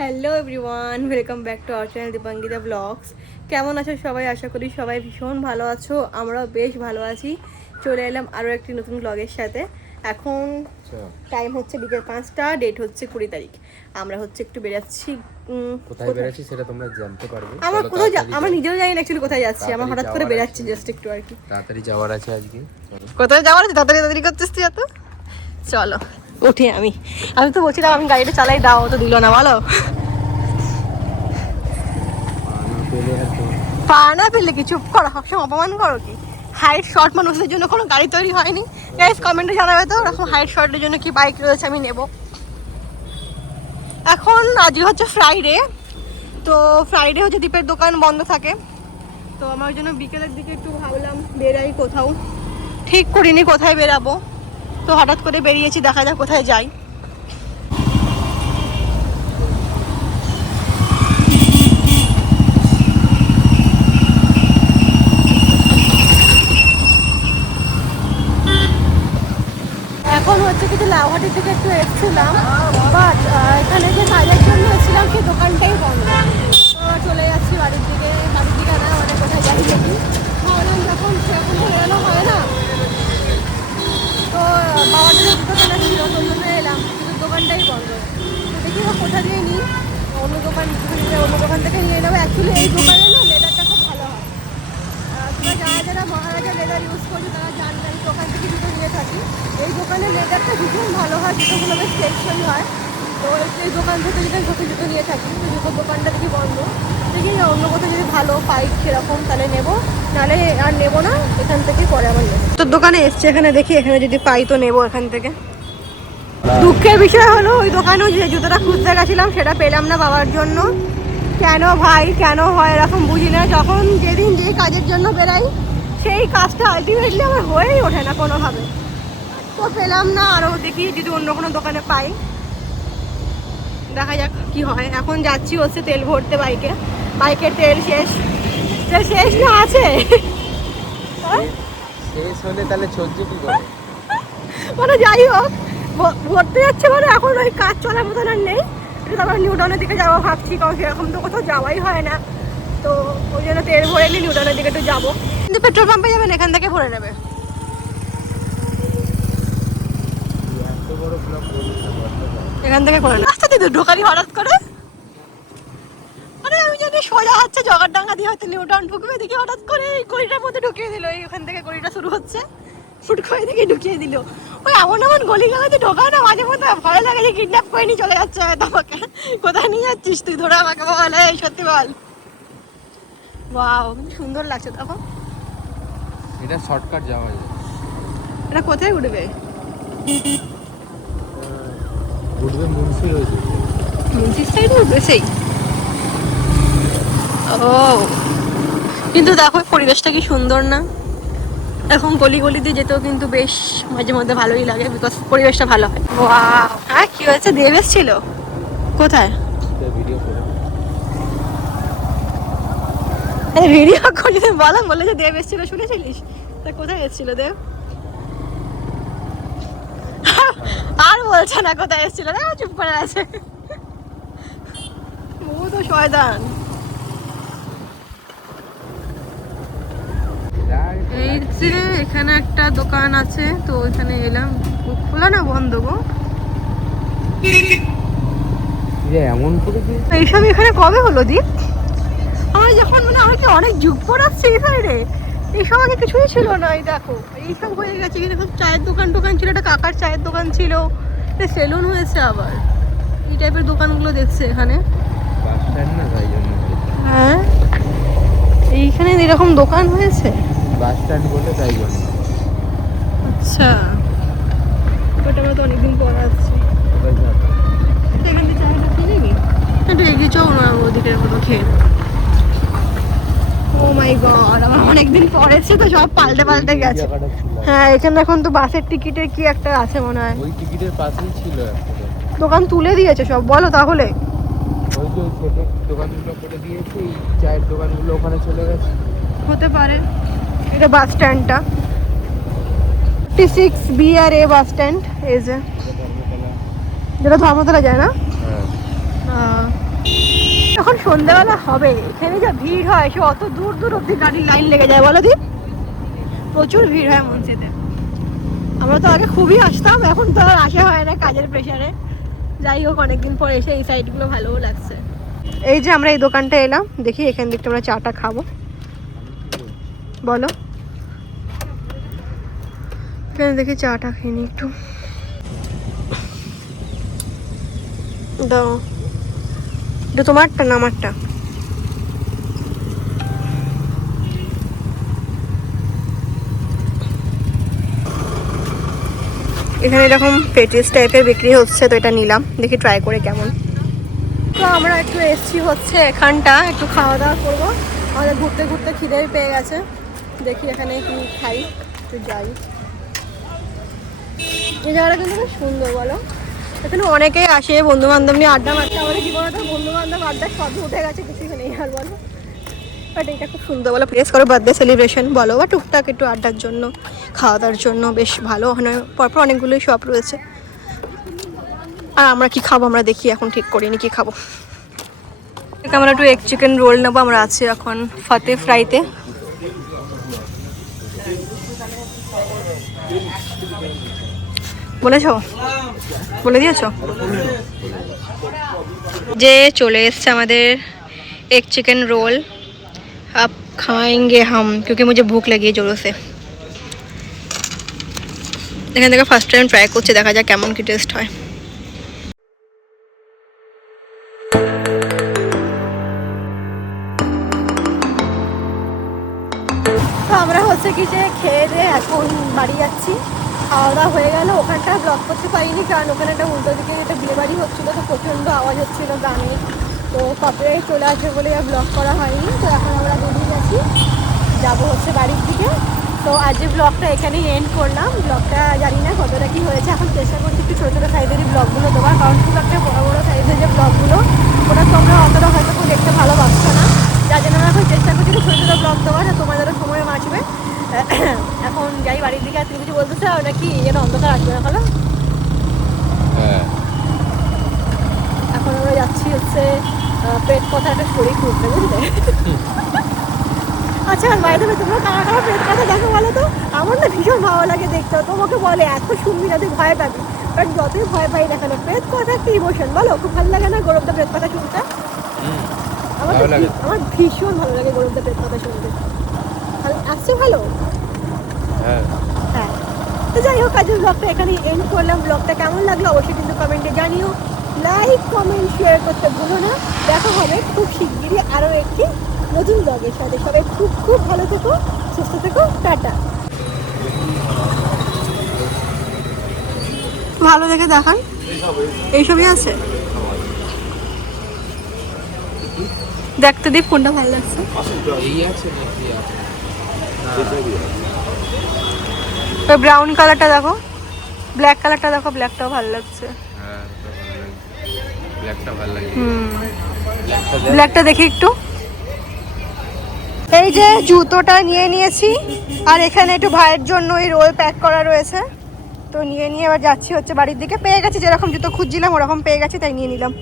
Hello everyone, welcome back to our channel Dipankita blogs. কেমন আছো সবাই? আশা করি সবাই ভীষণ ভালো আছো, আমরাও বেশ ভালো আছি। চলে এলাম আরও একটি নতুন ব্লগের সাথে। এখন টাইম হচ্ছে বিকেল 5টা, ডেট হচ্ছে 20 তারিখ। আমরা হচ্ছে একটু বেরাচ্ছি। কোথায় বেরাচ্ছি সেটা তোমরা জানতে পারবে। আমার কোথাও আমার নিজেও জানি না অ্যাকচুয়ালি কোথায় যাচ্ছি। আমার হঠাৎ করে বেরাচ্ছি জাস্ট একটু আর কি। তাড়াতাড়ি যাওয়ার আছে আজকে। কোথায় যাওয়ার আছে? তাড়াতাড়ি করছিস তুই এত? চলো উঠি। আমি তো বলছিলাম আমি গাড়িটা চালাই, দাও তো দিল না, বলো। পা না পেলে কি চুপ করো, সবসময় অপমান করো কি? হাইট শর্ট মানুষদের জন্য কোনো গাড়ি তৈরি হয়নি? গাইস কমেন্টে জানাবে তো এরকম হাইট শর্টের জন্য কি বাইক রয়েছে, আমি নেব। এখন আজকে হচ্ছে ফ্রাইডে, তো ফ্রাইডে হচ্ছে দীপের দোকান বন্ধ থাকে। তো আমার জন্য বিকেলের দিকে একটু ভাবলাম বেরাই কোথাও, ঠিক করিনি কোথায় বেরাবো। তো হঠাৎ করে বেরিয়েছি, দেখা যাক কোথায় যাই। এখন হচ্ছে কিছু লাউহাটির থেকে একটু এসেছিলাম, বাট এখানে যে কাজের জন্য এসেছিলাম সেই দোকানটাই বন্ধ। তো চলে যাচ্ছি বাড়ির দিকে না, মানে কোথায় যাই দেখি। ভাবলাম যখন সেরকম বেরোনো হয় না, তো বাবার জন্য দুটো কেনা ছিল, তো জন্য এলাম, কিন্তু দোকানটাই বন্ধ। তো দেখি কোথা দিয়ে নিই, অন্য দোকান থেকে নিয়ে নেবো। অ্যাকচুয়ালি এই দোকানে না লেদারটা খুব ভালো হয়। তোমরা যারা মহারাজা লেদার ইউজ করছো তারা জানবে, আমি দোকান থেকে জুতো নিয়ে থাকি। এই দোকানের লেদারটা ভীষণ ভালো হয়, জুতোগুলো বেশ টেকসই হয়। তো এই দোকান থেকে যদি জুতো নিয়ে থাকি, তো জুতোর দোকানটা দেখি বন্ধ। দেখি না অন্য কোথাও যদি ভালো পাই সেরকম তাহলে নেবো, নাহলে আর নেবো না, এখান থেকে পরে আবার নেবো। তোর দোকানে এসছে, এখানে দেখি এখানে যদি পাই তো নেবো এখান থেকে। দুঃখের বিষয় হলো ওই দোকানেও যে জুতোটা খুঁজতে গেছিলাম সেটা পেলাম না বাবার জন্য। কেন ভাই, কেন হয় এরকম বুঝি না। যখন যেদিন যে কাজের জন্য বেরাই সেই কাজটা আলটিমেটলি আমার হয়েই ওঠে না কোনোভাবে। তো পেলাম না, আরও দেখি যদি অন্য কোনো দোকানে পাই, দেখা যাক কি হয়। এখন যাচ্ছি হচ্ছে তেল ভরতে বাইকে, বাইকের তেল শেষ না আছে। শেষ হলে তাহলে চলছে কি করে? মানে যাই হোক, ভরতে যাচ্ছে, মানে এখন ওই কাজ চলার মতন আর নেই। এটা আবার নিউটাউনের দিকে যাবো ভাবছি, কারণ সেরকম তো কোথাও যাওয়াই হয় না। তো ওই জন্য তেল ভরে নিই, নিউটাউনের দিকে একটু যাবো। কিন্তু পেট্রোল পাম্পে যাবেন, এখান থেকে ভরে নেবে। এখান থেকে করে নেবে। আচ্ছা দিদি ঢোকালি হঠাৎ করে, আরে আমি জানি সোজা হচ্ছে জগারডাঙ্গা দিয়ে হয়তো নিউটাউন ঢুকবে, দেখি হঠাৎ করে এই গলিটার মধ্যে ঢুকিয়ে দিল। এইখান থেকে গলিটা শুরু হচ্ছে, ফুট করে দিকে ঢুকিয়ে দিল। ওই এমন গলি গালাতে ঢোকায় না, মাঝে মধ্যে ভয় লাগে যে কিডন্যাপ করে নিয়ে চলে যাচ্ছে তোমাকে। কোথায় নিয়ে যাচ্ছিস তুই, ধরে আমাকে বল, এই সত্যি বল। ওয়াও, কিন্তু সুন্দর লাগছে। দেখো এটা শর্টকাট যাওয়া যায়। এটা কোথায় উঠবে? উঠবে মুন্সি রয়েছে, মুন্সির সাইড উঠবে সেই। ও কিন্তু দেখো পরিবেশটা কি সুন্দর না? এখন গলি দিয়ে যেতেও কিন্তু বেশ মাঝে মধ্যে ভালোই লাগে, বিকজ পরিবেশটা ভালো হয়। ওয়াও, হ্যাঁ কি হয়েছে? দেব এসেছিল কোথায়? ভিডিও করে ভিডিও করি বলে যে দেব এসেছিল, শুনেছিলিস? তা কোথায় এসেছিল দেব? আর বলছে না কোথায় এসেছিল, না চুপ করে আছে। ও তো শয়তান। এই যে এখানে একটা দোকান আছে, তো ওইখানে এলাম। খোলা না, বন্ধ গো। এমন করে এইসব এখানে কবে হলো দীপ? আমার যখন মানে আমার কি অনেক যুগ পর আসছে এই সাইডে, এইসব আগে কিছুই ছিল না। এই দেখো এইসব হয়ে গেছে। কিন্তু চায়ের দোকান ছিল, একটা কাকার চায়ের দোকান ছিল, একটা সেলুন হয়েছে, আবার এই টাইপের দোকানগুলো দেখছে এখানে। বাস স্ট্যান্ড না, তাই জন্য। হ্যাঁ এইখানে এরকম দোকান হয়েছে, বাস স্ট্যান্ড বলে তাই জন্য। আচ্ছা ওটা আমরা তো অনেকদিন পর আসছি। এখান থেকে চাটা খেয়ে নিবি, একটু এগিয়ে চল না ওদিকের মতো খেয়ে। ও মাই গড, আমার অনেকদিন পর এসেছে তো সব পাল্টে গেছে। হ্যাঁ এখানে এখন তো বাসের টিকিটের কি একটা আছে মনে হয়, ওই টিকিটের পাশেই ছিল একটা দোকান তুলে দিয়েছে সব। বলো তাহলে, ওই যে ছোট দোকানগুলো করে দিয়েছে, এই চায়ের দোকানগুলো ওখানে চলে গেছে। হতে পারে। এটা বাস স্ট্যান্ডটা 56B R A bus stand, এই যে যেটা ধর্মতলা যায় না। হ্যাঁ সন্ধ্যাবেলা হবে, এখানে যা ভিড় হয় সে অত দূর দূর অব্দি গাড়ির লাইন লেগে যায় বলো দি, প্রচুর ভিড় হয় মসজিদে। আমরা তো আগে খুবই আসতাম, এখন তো আর আসা হয় না কাজের প্রেশারে। যাই হোক, অনেকদিন পর এসে এই সাইডগুলো ভালোও লাগছে। এই যে আমরা এই দোকানটা এলাম, দেখি এখান থেকে আমরা চাটা খাবো। বলো, এখানে দেখি চাটা খেয়ে নি একটু। দাও, এটা তোমারটা না আমারটা? এখানে এরকম পেটিস টাইপের বিক্রি হচ্ছে, তো এটা নিলাম, দেখি ট্রাই করে কেমন। তো আমরা একটু এসছি হচ্ছে এখানটা, একটু খাওয়া দাওয়া করবো। আমাদের ঘুরতে ঘুরতে খিদে পেয়ে গেছে, দেখি এখানে কি খাই, একটু যাই। এই জায়গাটা কিন্তু খুব সুন্দর, বলো। এখানে অনেকেই আসে বন্ধু বান্ধব নিয়ে আড্ডা মারতে। আমাদের জীবনে তো বন্ধু বান্ধব আড্ডা সব উঠে গেছে, কিছু নেই আর, বলো। বাট এটা খুব সুন্দর, বলো, প্লেস করো বার্থডে সেলিব্রেশন বলো বা টুকটাক একটু আড্ডার জন্য, খাওয়া দাওয়ার জন্য বেশ ভালো। ওখানে পরপর অনেকগুলোই শপ রয়েছে। আর আমরা কি খাবো আমরা দেখি, এখন ঠিক করিনি কি খাবো। আমরা একটু এগ চিকেন রোল নেবো। আমরা আছি এখন ফাতে ফ্রাইতে। বলেছো, বলে দিয়েছো যে চলে এসছে আমাদের एग चिकन रोल। अब खाएंगे हम क्योंकि मुझे भूख लगी है जोरों से। এখান থেকে ফার্স্ট টাইম ট্রাই করছি, দেখা যাক কেমন কি টেস্ট হয়। তো আমরা হচ্ছে কি যে খেয়ে দিয়ে এখন বাড়ি যাচ্ছি। খাওয়া দাওয়া হয়ে গেল, ওখানটা ব্লগ করতে পারিনি কারণ ওখানে একটা উল্টো দিকে একটা বিয়ে বাড়ি হচ্ছিলো, তো প্রচণ্ড আওয়াজ হচ্ছিলো গানে, তো কপিরাইট চলে আসবে বলে আর ব্লগ করা হয়নি। তো এখন আমরা বেরিয়ে যাচ্ছি, যাবো হচ্ছে বাড়ির দিকে। তো আজ ব্লগটা এখানেই এন্ড করলাম। ব্লগটা জানি না কতটা কী হয়েছে, এখন চেষ্টা করছি একটু ছোটো ছোটো সাইজেরই ব্লগগুলো দেওয়ার, কারণ খুব একটা বড়ো বড়ো সাইজের যে ব্লগগুলো ওটা তোমরা অতটা হয়তো কেউ দেখতে ভালোবাসছো না, যার জন্য আমরা এখন চেষ্টা করছি একটু ছোটো ছোটো ব্লগ দেওয়ার, তোমাদেরও সময় বাঁচবে। এখন যাই বাড়ির দিকে। আর তুমি কিছু বলতে চাও নাকি? যেন অন্ধকার আসবে না, বলো। এখন আমরা যাচ্ছি হচ্ছে পেট কথা একটা শরীর করতে, বুঝলে। আচ্ছা, বাইরে তোমরা কারা কারা পেট কথা দেখো বলো তো? আমার না ভীষণ ভালো লাগে দেখতে। তোমাকে বলে এত শুনবি না, তুই ভয় পাবি, বাট যতই ভয় পাই না কেন প্রেত কথা একটা ইমোশন, বলো। খুব ভালো লাগে না গৌরবদা প্রেত কথা শুনতে? আমার ভীষণ ভালো লাগে গৌরবদা প্রেত কথা শুনতে। আসছে ভালো। হ্যাঁ, তো যাই হোক, আজকের ব্লগটা এখানে এন্ড করলাম। ব্লগটা কেমন লাগলো অবশ্যই কিন্তু কমেন্টে জানিও। লাইক কমেন্ট শেয়ার করতে ভুলো না। দেখা হবে খুব শিগগিরই আরও একটি নতুন ব্লগের সাথে। সবাই খুব খুব ভালো থেকো, সুস্থ থেকো, টাটা। ভালো দেখে দেখান, এইসবই আছে। দেখতে দিই কোনটা ভালো লাগছে। ওই ব্রাউন কালারটা দেখো, ব্ল্যাক কালারটা দেখো, ব্ল্যাকটাও ভালো লাগছে। ব্ল্যাকটা দেখি একটু। এই যে জুতোটা নিয়ে নিয়েছি, আর এখানে একটু ভাইয়ের জন্য এই রোল প্যাক করা রয়েছে, তো নিয়ে এবার যাচ্ছি হচ্ছে বাড়ির দিকে। পেয়ে গেছি, যেরকম জুতো খুঁজছিলাম ওরকম পেয়ে গেছি, তাই নিয়ে নিলাম।